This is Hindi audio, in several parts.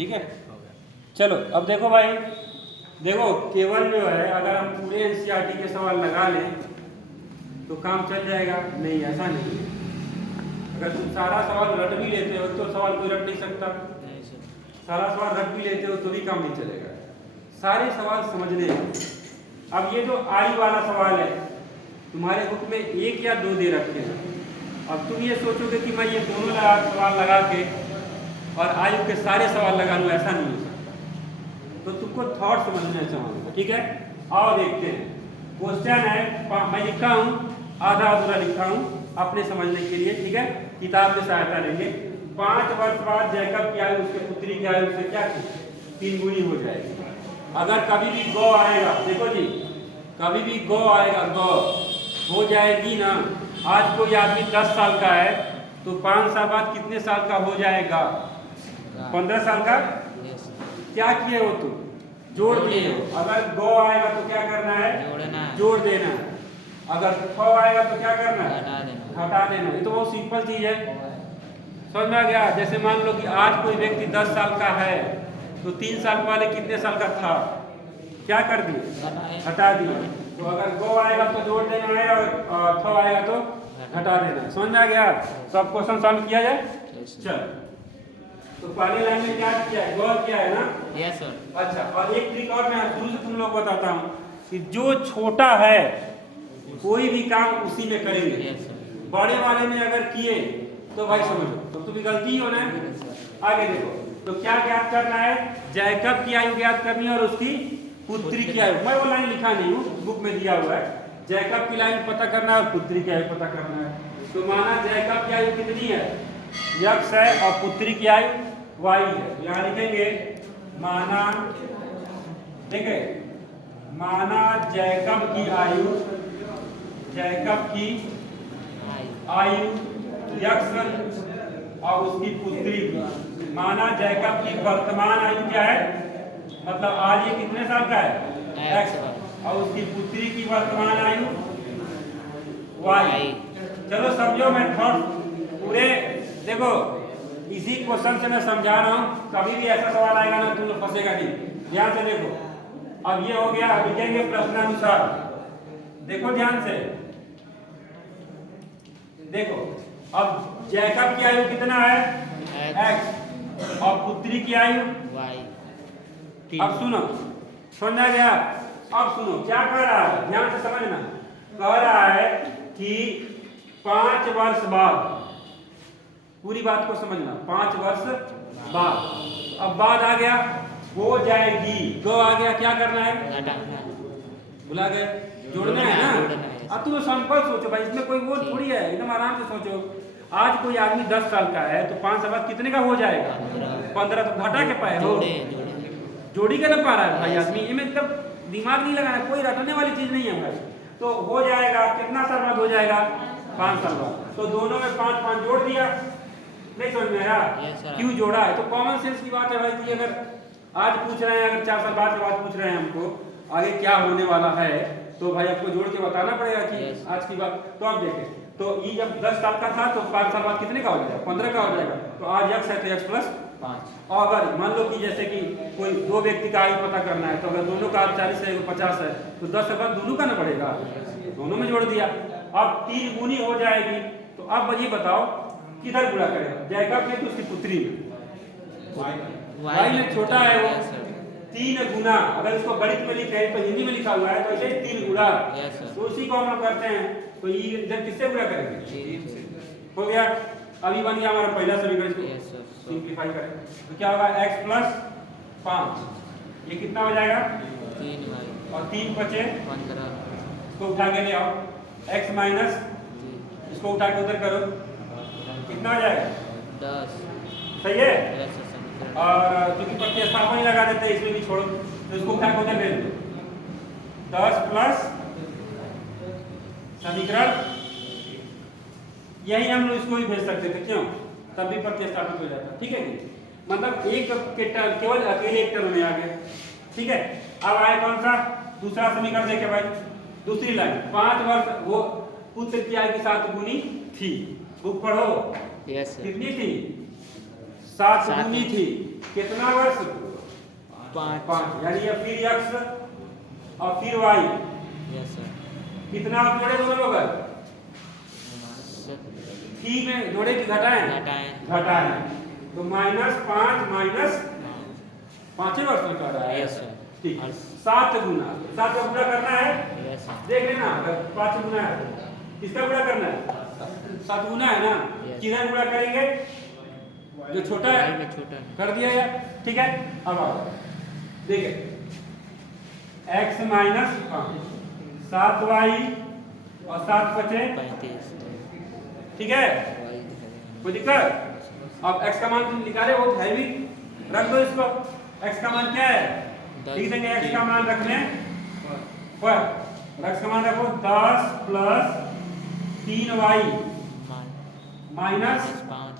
ठीक है। चलो अब देखो भाई, देखो केवल जो है अगर हम पूरे एनसीईआरटी के सवाल लगा लें तो काम चल जाएगा? नहीं, ऐसा नहीं है। अगर तुम सारा सवाल रट भी लेते हो तो सवाल कोई रट नहीं सकता, सारा सवाल रट भी लेते हो तो भी काम नहीं चलेगा, सारे सवाल समझने हैं। अब ये जो आई वाला सवाल है तुम्हारे बुक में 1 या 2 दे रखे हैं। अब तुम ये सोचोगे कि मैं ये दोनों सवाल लगा के और आयु के सारे सवाल लगा लूँ, ऐसा नहीं हो सकता। तो तुमको थॉट समझना चाहूँगा, ठीक है। आओ देखते हैं। क्वेश्चन है, मैं लिखा हूँ, आधा अधूरा लिखा हूँ अपने समझने के लिए, ठीक है। किताब में सहायता लेंगे। 5 वर्ष बाद जैकब की आयु उसके पुत्री की आयु से क्या 3 गुनी हो जाएगी। अगर कभी भी गौ आएगा, देखो जी, कभी भी गौ आएगा, गौ हो जाएगी ना। आज कोई आदमी 10 साल का है तो 5 साल बाद कितने साल का हो जाएगा? 15 साल का। क्या किए हो तुम? जोड़ दिए हो। अगर गौ आएगा तो क्या करना है? जोड़ देना। अगर ख आएगा तो क्या करना है? हटा देना। ये तो बहुत सिंपल चीज है, समझ में आ गया। जैसे मान लो कि आज कोई व्यक्ति 10 साल का है तो 3 साल पहले कितने साल का था? क्या कर दिए? हटा दिए। तो अगर गो आएगा तो जोड़ देना है और थ आएगा तो हटा देना। समझ में आ गया? तो अब क्वेश्चन सॉल्व किया जाए। चल, तो पहली लाइन में क्या किया है? गो किया है ना? Yes sir. अच्छा, और एक ट्रिक और मैं शुरू से तुम लोग बताता हूँ कि जो छोटा है कोई भी काम उसी में करेंगे। बड़े वाले में अगर किए तो भाई समझो तो भी गलती हो ना। आगे देखो, तो क्या ज्ञात करना है? जैकब की आयु ज्ञात करनी है और उसकी पुत्री की आयु। मैं वो लाइन लिखा नहीं हूँ, बुक में दिया हुआ है। जैकब की लाइन पता करना है और पुत्री की आयु पता करना है। तो माना जैकब की आयु कितनी है? x है और पुत्री की आयु y है। यहाँ लिखेंगे माना, देखे, माना जैकब की आयु, जैकब की आयु x और उसकी पुत्री की। माना जैकब की वर्तमान आयु क्या है? मतलब आज ये कितने साल का है? x और उसकी पुत्री की वर्तमान आयु y। चलो समझो, मैं थॉट पूरे देखो, इसी क्वेश्चन से मैं समझा रहा हूँ। कभी भी ऐसा सवाल आएगा ना तुम लोग फंसेगा नहीं। ध्यान से देखो, अब ये हो गया, अब लिखेंगे प्रश्नानुसार। देखो ध्यान से देखो, अब जैकब की आयु कितना है? x और पुत्री की आयु y। अब सुनो, समझा गया? अब सुनो क्या कह रहा है, ध्यान से समझना। कह रहा है कि 5 वर्ष बाद, पूरी बात को समझना, 5 वर्ष बाद। अब बाद आ गया, हो जाएगी, गो आ गया, क्या करना है? भुला गए, जोड़ना है ना। अब तुम सिंपल सोचो भाई, इसमें कोई वो थोड़ी है, एकदम आराम से सोचो। आज कोई आदमी 10 साल का है तो 5 साल बाद कितने का हो जाएगा? 15। तो घटा के पाए हो, जोड़ी के ना पा रहा है भाई आदमी। ये मतलब दिमाग नहीं लगाना, कोई रटने वाली चीज नहीं है भाई। तो हो जाएगा, कितना साल बाद हो जाएगा? 5 साल बाद। तो दोनों में 5 5 जोड़ दिया। नहीं समझ में आया? क्यों जोड़ा है? तो कॉमन सेंस की बात है भाई कि अगर आज पूछ रहे हैं, अगर 4 साल बाद के बाद पूछ रहे हैं हमको आगे क्या होने वाला है, तो भाई आपको जोड़ के बताना पड़ेगा कि आज की बात। तो आप देखें, तो ये जब 10 साल का था तो 5 साल बाद कितने का हो जाएगा? 15 का हो जाएगा। तो आज x है तो x प्लस 5। और अगर मान लो कि जैसे कि कोई 2 व्यक्ति का आयु पता करना है, तो अगर दोनों का 40 है 50 है तो 10 साल बाद दोनों का ना पड़ेगा, दोनों में जोड़ दिया। अब 3 गुनी हो जाएगी। तो अब ये बताओ किधर गुणा करेगा? जैकब में तो उसकी पुत्री में, y में छोटा है वो, 3 गुना। अगर इसको गणित में लिखे तो हिंदी में लिखा हुआ है तो ऐसे 3 गुना। तो उसी को हम लोग करते हैं। तो ये इधर किससे गुणा करेंगे? हो गया। अभी बन गया हमारा पहला समीकरण। इसको सिंपलीफाई करें तो क्या होगा? x प्लस 5, ये कितना हो जाएगा? 3 और 3 बचे 15। इसको उठा के ले आओ, x माइनस, इसको उठा के उधर करो, कितना हो जाएगा? 10। सही है। और क्योंकि प्रतिस्थापन ही लगा देते हैं, इसमें भी छोड़ो, तो इसको उठा के उधर भेज दो। 10 प्लस समीकरण, यही हम लोग इसको ही भेज सकते थे, क्यों? तब भी प्रतिस्थापित हो जाता। ठीक है जी, मतलब एक के टर्म केवल अकेले एक टर्म में आ गया। ठीक है। अब आए कौन सा? दूसरा समीकरण देखे भाई, दूसरी लाइन। 5 वर्ष वो पुत्र की आयु की 7 गुनी थी। बुक पढ़ो, यस सर। कितनी थी? 7 गुनी थी। कितना वर्ष? 5 यानी ये फिर x और फिर y यस सर। कितना आप जोड़े दोनों लोग? ठीक है, जोड़े कि घटाएं? घटाएं। तो -5 माइनस 5 वर्ष में कर रहा है। Yes sir. ठीक है, 7 गुना 7 का गुणा करना है। Yes sir. देख लेना, अगर 5 गुना है किसका गुणा करना है? 7 गुना है ना, किधर गुणा करेंगे? जो छोटा है y में छोटा है। कर दिया गया। ठीक है, अब आओ देखिए x माइनस 7y और 7 बचे 35 ठीक है, कोई दिक्कत? अब x का मान निकाले, वो है भी, रख दो इसको। x का मान क्या है? लिख देंगे x का मान रखने पर x का मान रखो 10 प्लस 3y माइनस 5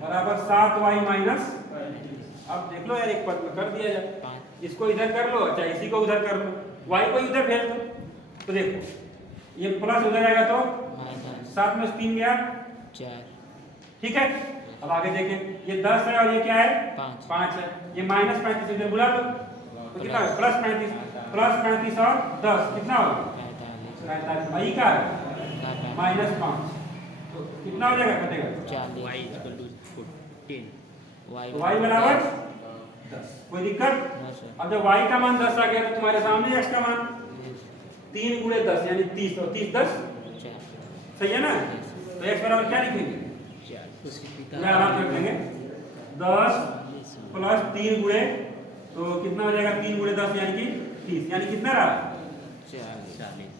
बराबर 7y माइनस। अब देख लो यार, एक पद में कर दिया जाए, 5 इसको इधर कर लो, अच्छा इसी को उधर कर लो, y को इधर भेज दो। तो देखो ये प्लस उधर आएगा तो माइनस 7 में 3 गया 4 ठीक है। अब आगे देखें, ये 10 है और ये क्या है? 5 है। ये -35 इधर बुला लो तो कितना है? +35 और 10 कितना होगा? 45। वही का है -5 तो कितना हो जाएगा? कटेगा 40 y बराबर 10। कोई दिक्कत? अब जब y का मान 10 आ गया तो तुम्हारे सामने x का मान 3 गुणे 10 यानी 30 और 30 10 सही है ना? तो x बराबर क्या लिखेंगे? पूरा आराम से रख देंगे 10 प्लस 3 गुणे तो कितना हो जाएगा? 3 गुणे 10 यानी कि 30 यानी कितना रहा? 40।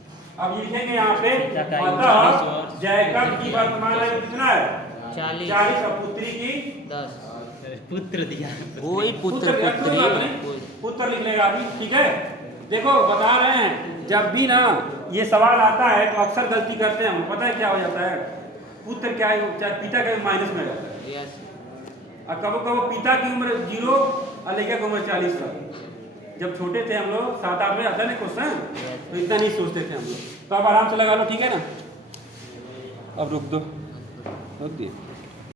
अब ये लिखेंगे यहाँ पे अतः जैकब की वर्तमान आयु कितना है? 40 और पुत्री की 10 पुत्र दिया। वही पुत्र पुत्र लिख लेगा अभी। ठीक है, देखो बता रहे हैं, जब भी ना ये सवाल आता है तो अक्सर गलती करते हैं हम। पता है क्या हो जाता है? पुत्र क्या है, चाहे पिता का माइनस में रहता है। यस और कबो कबो पिता की उम्र 0 और लड़का की उम्र 40 साल। जब छोटे थे हम लोग 7-8 में आता है ना क्वेश्चन, तो इतना नहीं सोचते थे हम लोग। तो अब आराम से लगा लो, ठीक है ना? अब रुक दो, रुक दिए।